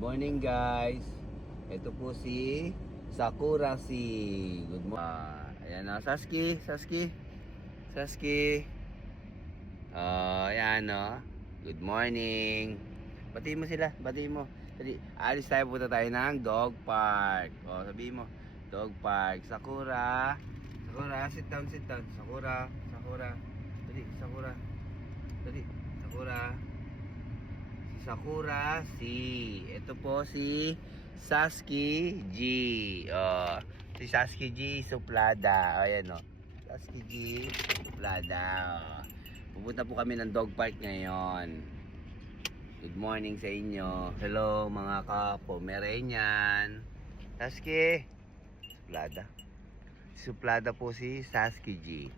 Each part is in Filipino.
morning guys. Ito po si Sakura si. Good morning. Ayan o, Saski. Ayan o. Good morning. Batiin mo sila, batiin mo. Dali, alis tayo, punta tayo ng dog park. O, sabihin mo, dog park. Sakura. Sit down. Sakura. Dali, Sakura. Sakura si. Ito po si Saski G. Oh, si Saski G suplada. Ayan oh. Saski G suplada. Oh. Pupunta po kami ng dog park ngayon. Good morning sa inyo. Hello mga ka-Pomeranian. Saski suplada. Suplada po si Saski G.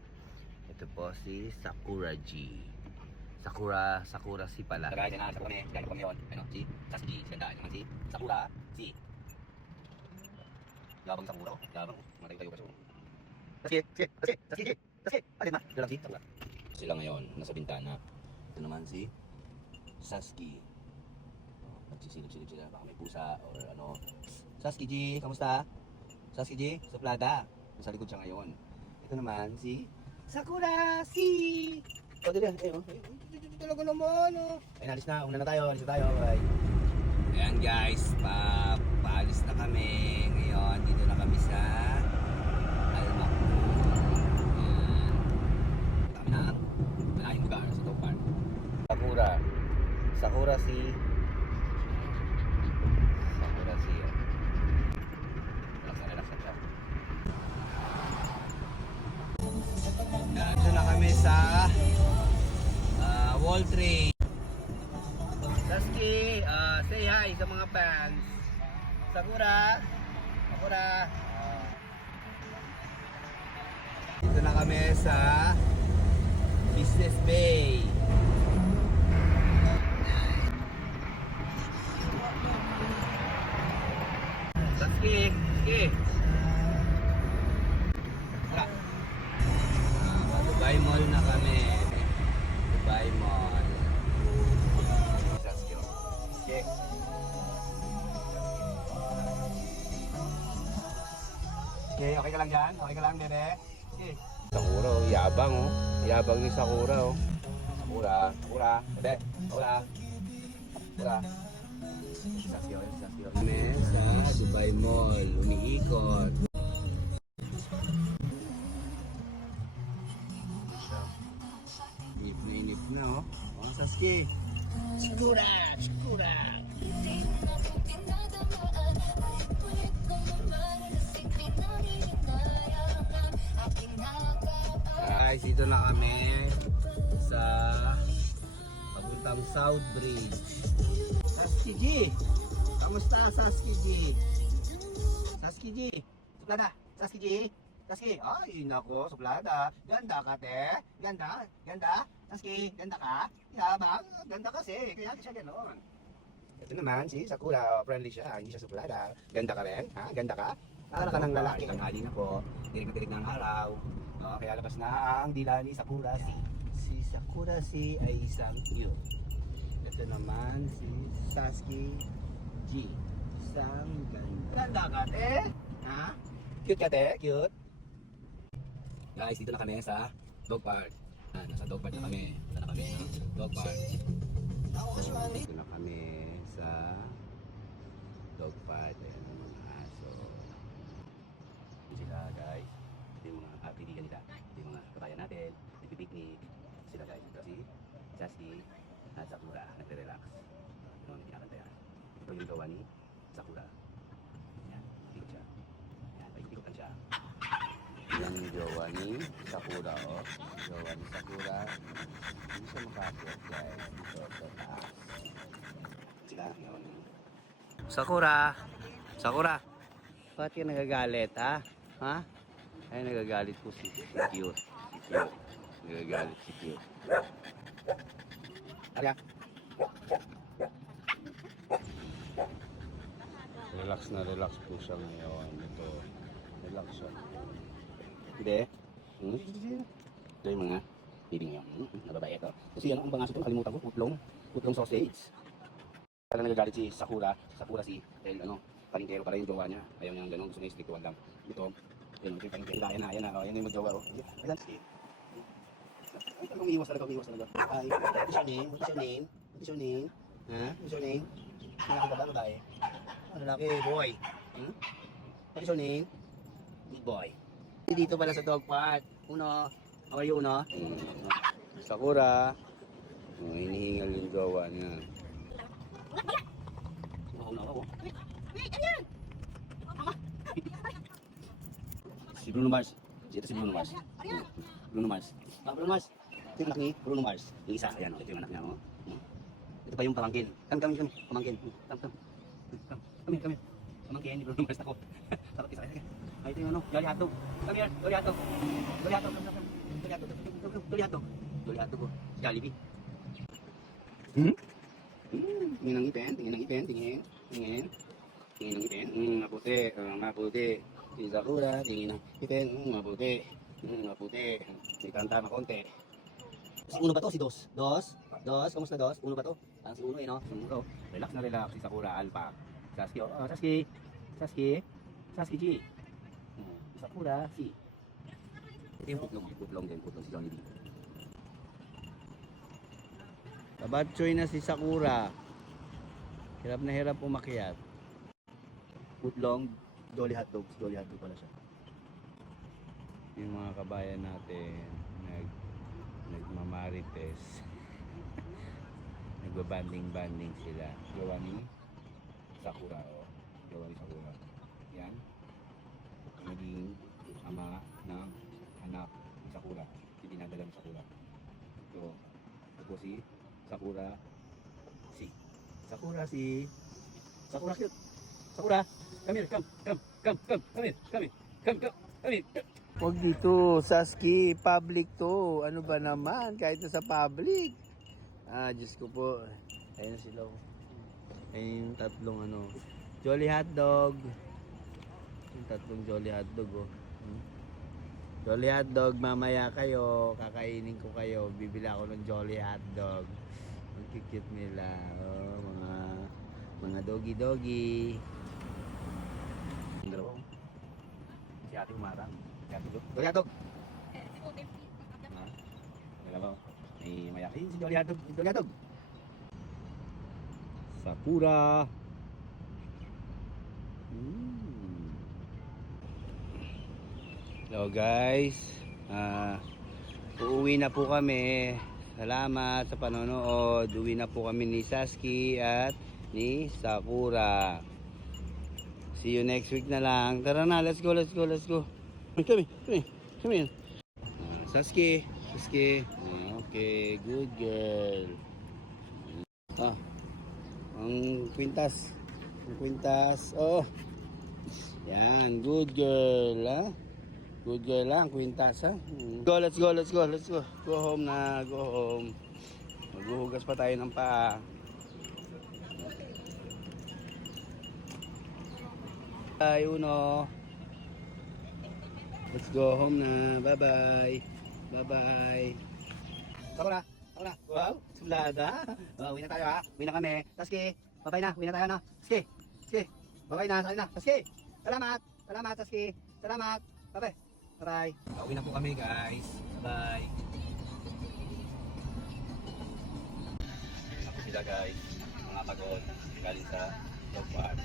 Ito po si Sakura G. Sakura si pala. Guys, na sa kami yun. Ano, si Saski, ganda naman si Sakura, si Yabang Sakura, yabang. Matay tayo kaso. Saski. Alin na? Dalang si Sakura. Sila ngayon, nasa bintana. Ito naman si Saski. Nagsisilip sila, baka may pusa or ano. Saski G, kamusta? Saski G, suplada. Nasa likod siya ngayon. Ito naman si Sakura, si dali, talaga naman, Ay, alis na tayo, bye. Ayan guys, paalis na kami. Ngayon, dito na kami sa Almacoon. Ayan. Kami ng malayong lugar sa dog park. Sakura si. Relax na siya. Dito na kami sa Wall Train. Saski, say hi sa mga fans. Sakura. Dito na kami sa Business Bay. Saski. Dubai Mall na kami. Dubai Mall. Okay. Okay ka lang dyan? Okay ka lang, bebe? Okay. Sakura, yabang Yabang ni Sakura, Sakura. Bebe, Sakura. Saski. Kami sa Dubai Mall. Umiikot. Inip na, Saski. Sakura. Guys, dito na kami sa papuntang South Bridge. Saski G. Kamusta, Saski G? Suplada. Saski G. Ay, nako, suplada. Ganda ka, te. Ganda. Saski, ganda ka. Yabang, ganda kasi. Kaya siya gano'n. Ito naman, si Sakura. Friendly siya. Hindi siya suplada. Ganda ka rin. Ha? Ganda ka? Para ka ng lalaki. Tanghali na po. Tirig ng araw. Kaya labas na ang dila ni Sakura si. Si Sakura si ay isang cute. Ito naman si Saski G. Isang ganda. Ganda ka, te? Ha? Cute ka, te? Cute? Guys, dito na kami sa dog park. Nasa dog park na kami. Dog park. Dito na kami sa dog park. Ayan ang mga aso. Dito sila, guys. Ito yung mga kaibigan nila. Ito yung mga kabayan natin. Nagpipiknik. Sila, guys. Ito si Saski at Sakura. Nagre-relax. Ito ang pinakantayan. Ito yung gawa ni Sakura. Ayan. Ikot siya. Ayan. Paikot-ikotan siya. Yan yung jowa ni Sakura, Jowa ni Sakura. Hindi siya makakyat, guys. Dito sa taas. Sila yun. Sakura. Bakit ka nagagalit, ha? Ay, nagagalit po si Cute. Nagagalit si Cute. Arya. Relax po siya ngayon. Ito. Relax siya. Hindi. Ito yung mga feeding niya. Nababae ito. Kasi yan ang bangas ito. Nakalimutan ko. Putlong sausage. Parang nagagalit si Sakura. Sakura si, dahil ano, palingkero pala yung jowa niya. Ayaw niya gano'n, gusto niya strictuan lang. Ito, ayun, yung palingkero. Ayan na, oh, yan yung magjowa, oh. Ayan, sige. Ay, talagang umiiwas talaga, umiiwas talaga. Ay, what is your name? What is your name? What is your name? Ha? What is your name? Lalaki ka ba, babae? Ah, lalaki, boy. Hmm? What is your name? Good boy. Dito pala sa dog park. Uno. How are you, Uno? Sakura. Oh, hinihingal yung jowa niya. Si Bruno Mars. Ito si Bruno Mars. Bruno Mars. Ah, Bruno Mars. Ito yung anak ni Bruno Mars. Yung isa, ayan, ito yung anak niya. Oh. Ito pa yung pamangkin. Kami, pamangkin. Kami. Pamangkin ni Bruno Mars ako. Sarap isa. Ay, ito yung ano, Jolly Hotdog. Come here, Jolly Hotdog. Jolly Hotdog. Jolly Hotdog. Jolly Hotdog ko. Jollibee. Tingin ng ipin, tingin ng ipin. Maputi. Si Sakura, tingin ng ipin, maputi. May kanta na konti. Si Uno ba to? Si Dos? Dos? Kamusta Dos? Uno ba to? Si Uno no? Uno. Relax na relax si Sakura, Alpa. Sasuke G. Sakura, si. Ito yung putlong din, si Johnny D. Tabatsoy na si Sakura. Hirap na hirap umakyat. Putlong, Jolly Hotdog pala siya. Yung mga kabayan natin nagmamarites. Nagbabanding-banding sila. Jowa ni Sakura, oh. Jowa ni Sakura. Yan. Naging ama ng anak ni Sakura. Dinadala ni Sakura. So, ito si Sakura. Sakura cute. Sakura, come here. Huwag dito, Sasuke, public to. Ano ba naman, kahit na sa public. Diyos ko po. Ayun sila. Ayun yung tatlong ano. Jolly Hotdog. Yung tatlong Jolly Hotdog, oh. Jolly Hotdog, mamaya kayo. Kakainin ko kayo. Bibili ako ng Jolly Hotdog. Ang cute nila. Oh, mga doggy. Yung dalawa. Si ate umarang. Jolly Hotdog. Dalawa. Ay, maya. Ay, si Jolly Hotdog. Sakura. Hello guys. Uuwi na po kami. Salamat sa panonood. Uwi na po kami ni Sasuke at ni Sakura. See you next week na lang. Tara na, let's go. Come here. Sasuke. Okay, good girl. Ang kwintas. Oh. Yan, good girl, ha? Good girl lang, kwintas, ha? Let's go. Go home na, go home. Maghuhugas pa tayo ng paa. Bye, Uno. Let's go home na. Bye-bye. Sakura. Wow, sulada. Uwi na tayo, ha? Uwi na kami. Sasuke, babay na. Uwi na tayo, no? Sasuke. Babay na. Sasuke. Salamat, Sasuke. Salamat. Bye. Uwi na po kami, guys. Bye. Ako sila, guys. Mga pagod. Galing sa dog park.